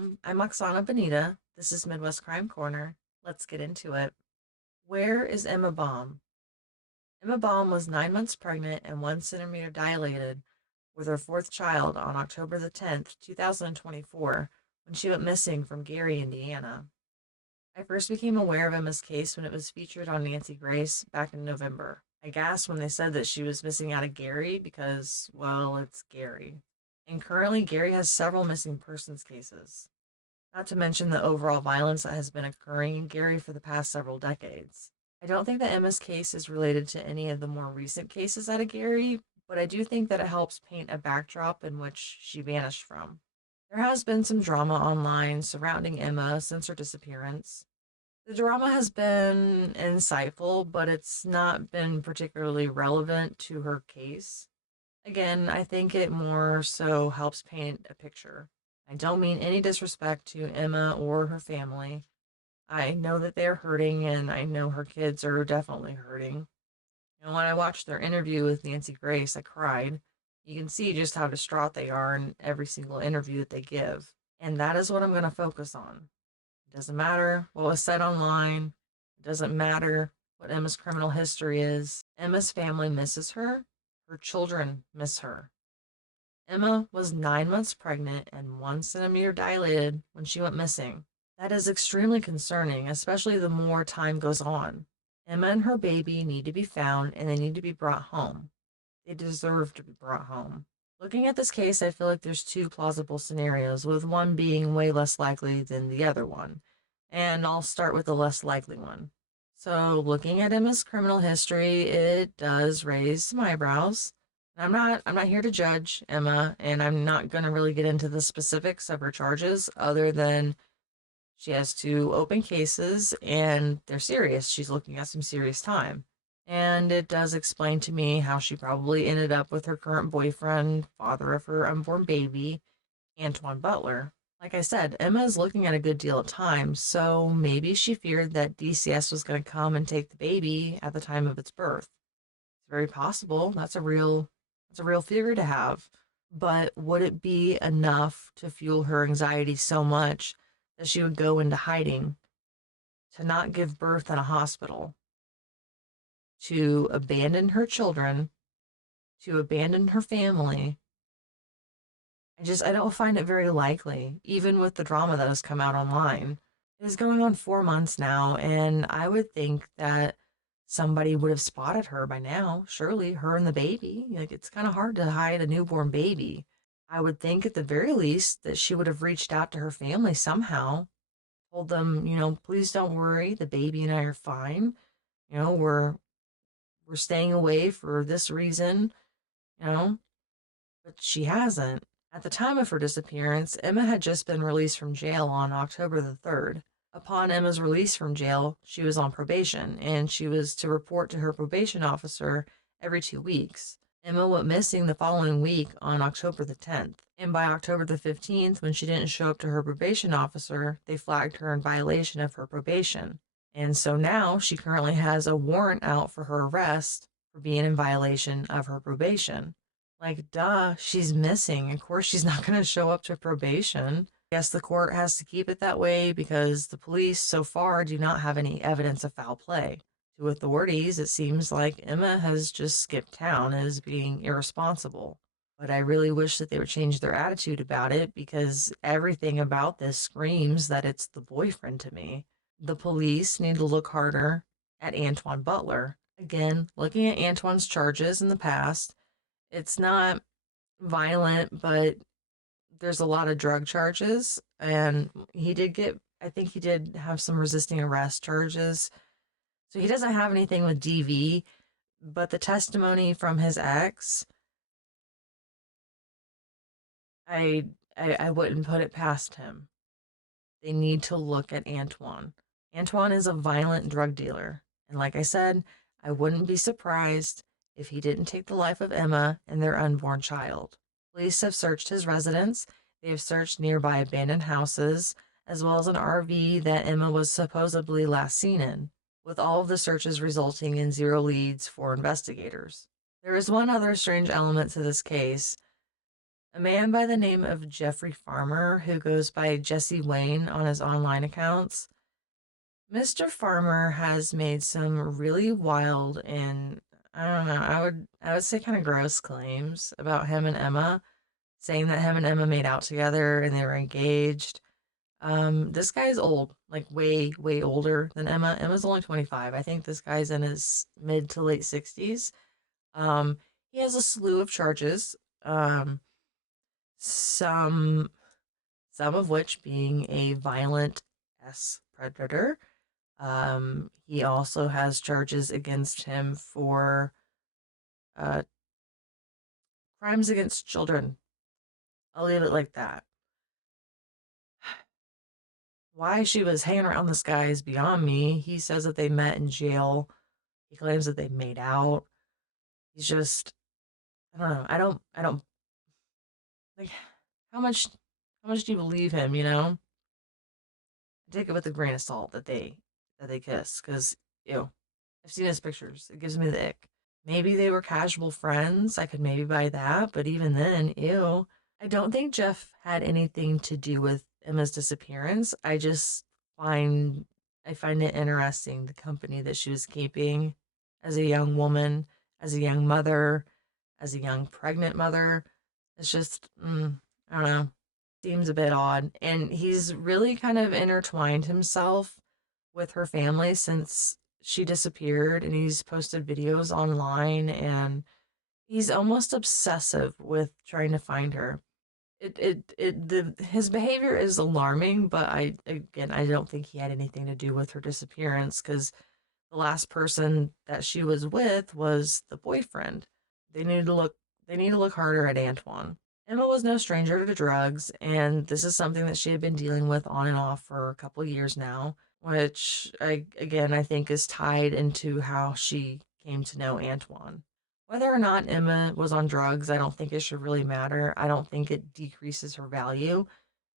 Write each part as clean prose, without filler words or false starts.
I'm Oksana Bonita. This is Midwest Crime Corner. Let's get into it. Where is Emma Baum? Emma Baum was 9 months pregnant and 1 centimeter dilated with her fourth child on October the 10th, 2024, when she went missing from Gary, Indiana. I first became aware of Emma's case when it was featured on Nancy Grace back in November. I gasped when they said that she was missing out of Gary because, well, it's Gary. And currently, Gary has several missing persons cases. Not to mention the overall violence that has been occurring in Gary for the past several decades. I don't think that Emma's case is related to any of the more recent cases out of Gary, but I do think that it helps paint a backdrop in which she vanished from. There has been some drama online surrounding Emma since her disappearance. The drama has been insightful, but it's not been particularly relevant to her case. Again, I think it more so helps paint a picture. I don't mean any disrespect to Emma or her family. I know that they're hurting, and I know her kids are definitely hurting. When I watched their interview with Nancy Grace, I cried. You can see just how distraught they are in every single interview that they give. And that is what I'm going to focus on. It doesn't matter what was said online. It doesn't matter what Emma's criminal history is. Emma's family misses her. Her children miss her. Emma was 9 months pregnant and 1 centimeter dilated when she went missing. That is extremely concerning, especially the more time goes on. Emma and her baby need to be found and they need to be brought home. They deserve to be brought home. Looking at this case, I feel like there's two plausible scenarios, with one being way less likely than the other one. And I'll start with the less likely one. So, looking at Emma's criminal history, it does raise some eyebrows. I'm not here to judge Emma, and I'm not going to really get into the specifics of her charges other than she has two open cases and they're serious. She's looking at some serious time. And it does explain to me how she probably ended up with her current boyfriend, father of her unborn baby, Antoine Butler. Like I said, Emma is looking at a good deal of time, so maybe she feared that DCS was going to come and take the baby at the time of its birth. It's very possible. That's a real fear to have. But would it be enough to fuel her anxiety so much that she would go into hiding, to not give birth in a hospital, to abandon her children, to abandon her family? I don't find it very likely, even with the drama that has come out online. It is going on 4 months now, and I would think that somebody would have spotted her by now. Surely, her and the baby. Like, it's kind of hard to hide a newborn baby. I would think at the very least that she would have reached out to her family somehow, told them, please don't worry, the baby and I are fine. We're staying away for this reason, you know, but she hasn't. At the time of her disappearance, Emma had just been released from jail on October the 3rd. Upon Emma's release from jail, she was on probation, and she was to report to her probation officer every 2 weeks. Emma went missing the following week on October the 10th, and by October the 15th, when she didn't show up to her probation officer, they flagged her in violation of her probation. And so now she currently has a warrant out for her arrest for being in violation of her probation. Like, duh, she's missing. Of course, she's not going to show up to probation. I guess the court has to keep it that way because the police so far do not have any evidence of foul play. To authorities, it seems like Emma has just skipped town as being irresponsible. But I really wish that they would change their attitude about it because everything about this screams that it's the boyfriend to me. The police need to look harder at Antoine Butler. Again, looking at Antoine's charges in the past, it's not violent, but there's a lot of drug charges, and I think he did have some resisting arrest charges. So he doesn't have anything with DV, but the testimony from his ex, I, I wouldn't put it past him. They need to look at Antoine. Antoine is a violent drug dealer, and like I said, I wouldn't be surprised if he didn't take the life of Emma and their unborn child. Police have searched his residence. They have searched nearby abandoned houses, as well as an RV that Emma was supposedly last seen in, with all of the searches resulting in zero leads for investigators. There is one other strange element to this case. A man by the name of Jeffrey Farmer, who goes by Jesse Wayne on his online accounts. Mr. Farmer has made some really wild and, I don't know, I would say kind of gross claims about him and Emma, saying that him and Emma made out together and they were engaged. This guy's old, like way, way older than Emma. Emma's only 25. I think this guy's in his mid to late 60s. Um, he has a slew of charges. Um, some some of which being a violent predator. He also has charges against him for uh, crimes against children. I'll leave it like that. Why she was hanging around this guy is beyond me. He says that they met in jail. He claims that they made out. He's just, I don't know. I don't like how much do you believe him, you know? Take it with a grain of salt that they kiss, because ew. I've seen his pictures. It gives me the ick. Maybe they were casual friends. I could maybe buy that, but even then, ew. I don't think Jeff had anything to do with Emma's disappearance. Find I find it interesting the company that she was keeping as a young woman, as a young mother, as a young pregnant mother. It's just, I don't know, seems a bit odd. And he's really kind of intertwined himself with her family since she disappeared, and he's posted videos online, and he's almost obsessive with trying to find her. His behavior is alarming, but I don't think he had anything to do with her disappearance, because the last person that she was with was the boyfriend. They need to look they need to look harder at Antoine. Emma was no stranger to drugs, and this is something that she had been dealing with on and off for a couple of years now, which I think is tied into how she came to know Antoine. Whether or not Emma was on drugs, I don't think it should really matter. I don't think it decreases her value.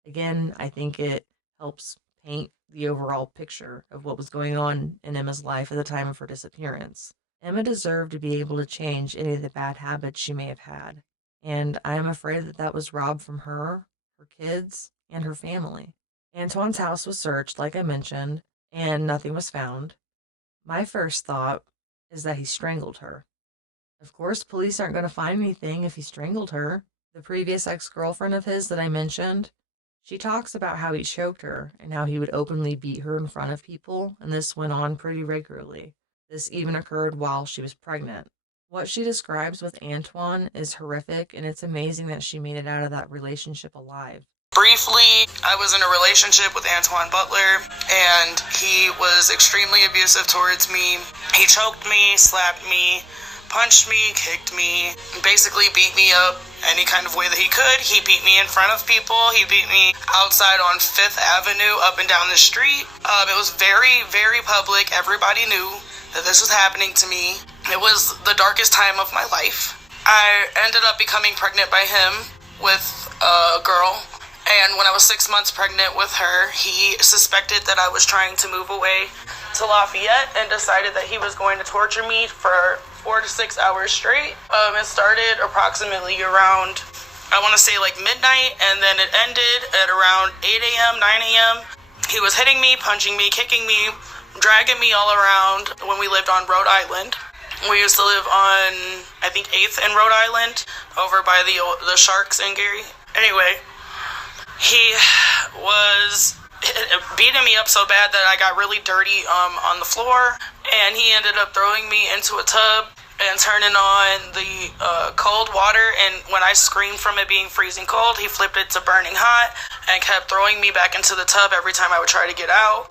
Again, I think it helps paint the overall picture of what was going on in Emma's life at the time of her disappearance. Emma deserved to be able to change any of the bad habits she may have had, and I am afraid that that was robbed from her, her kids, and her family. Antoine's house was searched, like I mentioned, and nothing was found. My first thought is that he strangled her. Of course, police aren't going to find anything if he strangled her. The previous ex girlfriend of his that I mentioned, she talks about how he choked her and how he would openly beat her in front of people, and this went on pretty regularly. This even occurred while she was pregnant. What she describes with Antoine is horrific, and it's amazing that she made it out of that relationship alive. Briefly, I was in a relationship with Antoine Butler, and he was extremely abusive towards me. He choked me, slapped me, punched me, kicked me, basically beat me up any kind of way that he could. He beat me in front of people. He beat me outside on 5th Avenue up and down the street. It was very, very public. Everybody knew that this was happening to me. It was the darkest time of my life. I ended up becoming pregnant by him with a girl. And when I was 6 months pregnant with her, he suspected that I was trying to move away to Lafayette and decided that he was going to torture me for 4 to 6 hours straight. It started approximately around, I want to say like midnight, and then it ended at around 8 a.m., 9 a.m. He was hitting me, punching me, kicking me, dragging me all around when we lived on Rhode Island. We used to live on, I think, 8th and Rhode Island, over by the Sharks in Gary. Anyway, he was beating me up so bad that I got really dirty on the floor, and he ended up throwing me into a tub and turning on the cold water, and when I screamed from it being freezing cold, he flipped it to burning hot and kept throwing me back into the tub every time I would try to get out.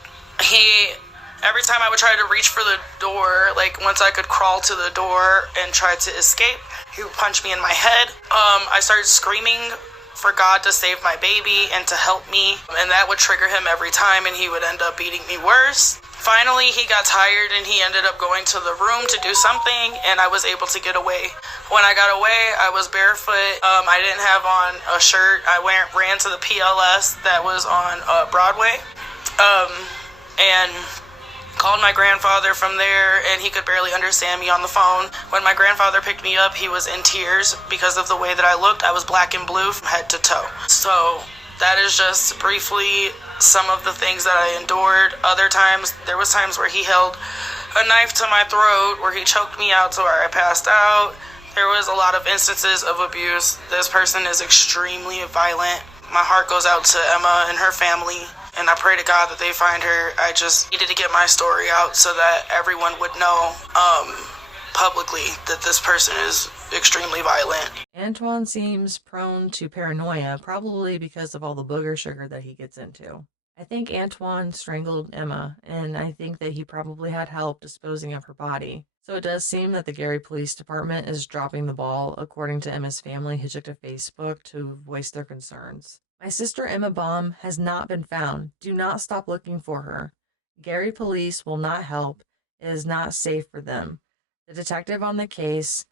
Every time I would try to reach for the door, like once I could crawl to the door and try to escape, he would punch me in my head. I started screaming for God to save my baby and to help me, and that would trigger him every time, and he would end up beating me worse. Finally, he got tired and he ended up going to the room to do something, and I was able to get away. When I got away, I was barefoot. I didn't have on a shirt. I ran to the PLS that was on Broadway, and Called my grandfather from there, and he could barely understand me on the phone. When my grandfather picked me up, he was in tears because of the way that I looked. I was black and blue from head to toe. So that is just briefly some of the things that I endured. Other times, there was times where he held a knife to my throat, where he choked me out to where I passed out. There was a lot of instances of abuse. This person is extremely violent. My heart goes out to Emma and her family, and I pray to God that they find her. I just needed to get my story out so that everyone would know publicly that this person is extremely violent. Antoine seems prone to paranoia, probably because of all the booger sugar that he gets into. I think Antoine strangled Emma, and I think that he probably had help disposing of her body. So it does seem that the Gary Police Department is dropping the ball, according to Emma's family, who took to Facebook to voice their concerns. My sister Emma Baum has not been found. Do not stop looking for her. Gary Police will not help. It is not safe for them. The detective on the case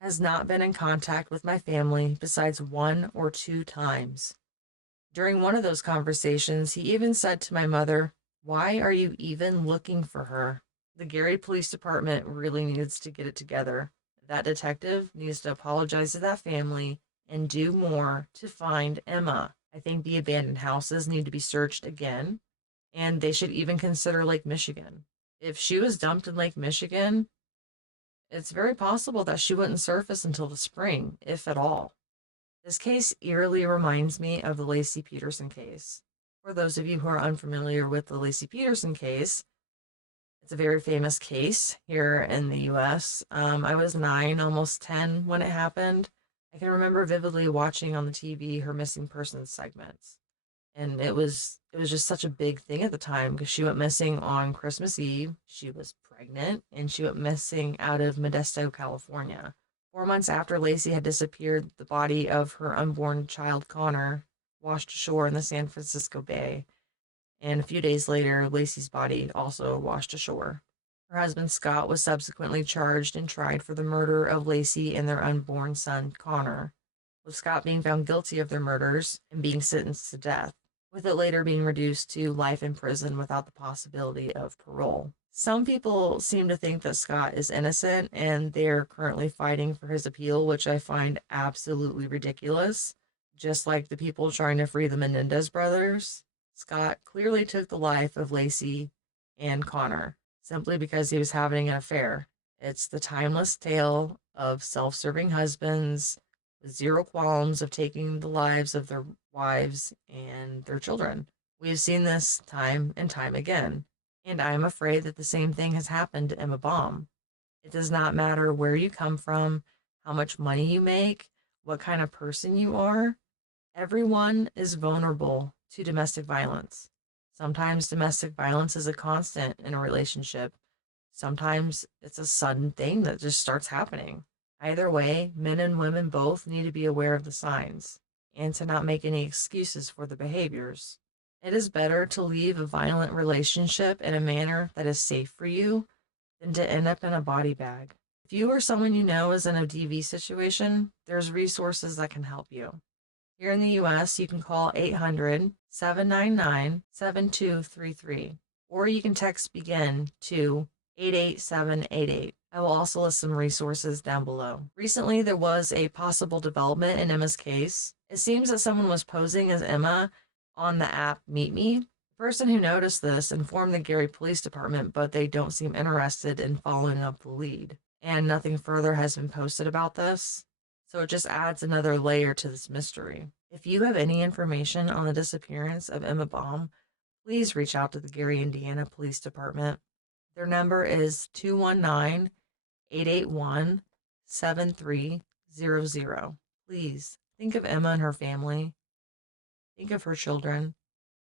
has not been in contact with my family besides 1 or 2 times. During one of those conversations, he even said to my mother, "Why are you even looking for her?" The Gary Police Department really needs to get it together. That detective needs to apologize to that family and do more to find Emma. I think the abandoned houses need to be searched again, and they should even consider Lake Michigan. If she was dumped in Lake Michigan, it's very possible that she wouldn't surface until the spring, if at all. This case eerily reminds me of the Laci Peterson case. For those of you who are unfamiliar with the Laci Peterson case, it's a very famous case here in the US. I was 9, almost 10 when it happened. I can remember vividly watching on the TV her missing persons segments. And it was just such a big thing at the time because she went missing on Christmas Eve. She was pregnant and she went missing out of Modesto, California. 4 months after Laci had disappeared, the body of her unborn child Connor washed ashore in the San Francisco Bay. And a few days later, Laci's body also washed ashore. Her husband Scott was subsequently charged and tried for the murder of Laci and their unborn son Connor, with Scott being found guilty of their murders and being sentenced to death, with it later being reduced to life in prison without the possibility of parole. Some people seem to think that Scott is innocent, and they're currently fighting for his appeal, which I find absolutely ridiculous. Just like the people trying to free the Menendez brothers, Scott clearly took the life of Laci and Connor simply because he was having an affair. It's the timeless tale of self-serving husbands with zero qualms of taking the lives of their wives and their children. We have seen this time and time again, and I am afraid that the same thing has happened to Emma Baum. It does not matter where you come from, how much money you make, what kind of person you are. Everyone is vulnerable to domestic violence. Sometimes domestic violence is a constant in a relationship. Sometimes it's a sudden thing that just starts happening. Either way, men and women both need to be aware of the signs and to not make any excuses for the behaviors. It is better to leave a violent relationship in a manner that is safe for you than to end up in a body bag. If you or someone you know is in a DV situation, there's resources that can help you. Here in the US, you can call 800-799-7233, or you can text BEGIN to 88788. I will also list some resources down below. Recently, there was a possible development in Emma's case. It seems that someone was posing as Emma on the app Meet Me. The person who noticed this informed the Gary Police Department, but they don't seem interested in following up the lead. And nothing further has been posted about this. So it just adds another layer to this mystery. If you have any information on the disappearance of Emma Baum, please reach out to the Gary, Indiana Police Department. Their number is 219-881-7300. Please think of Emma and her family. Think of her children.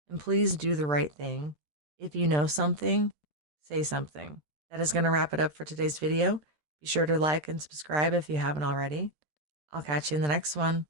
And please do the right thing. If you know something, say something. That is going to wrap it up for today's video. Be sure to like and subscribe if you haven't already. I'll catch you in the next one.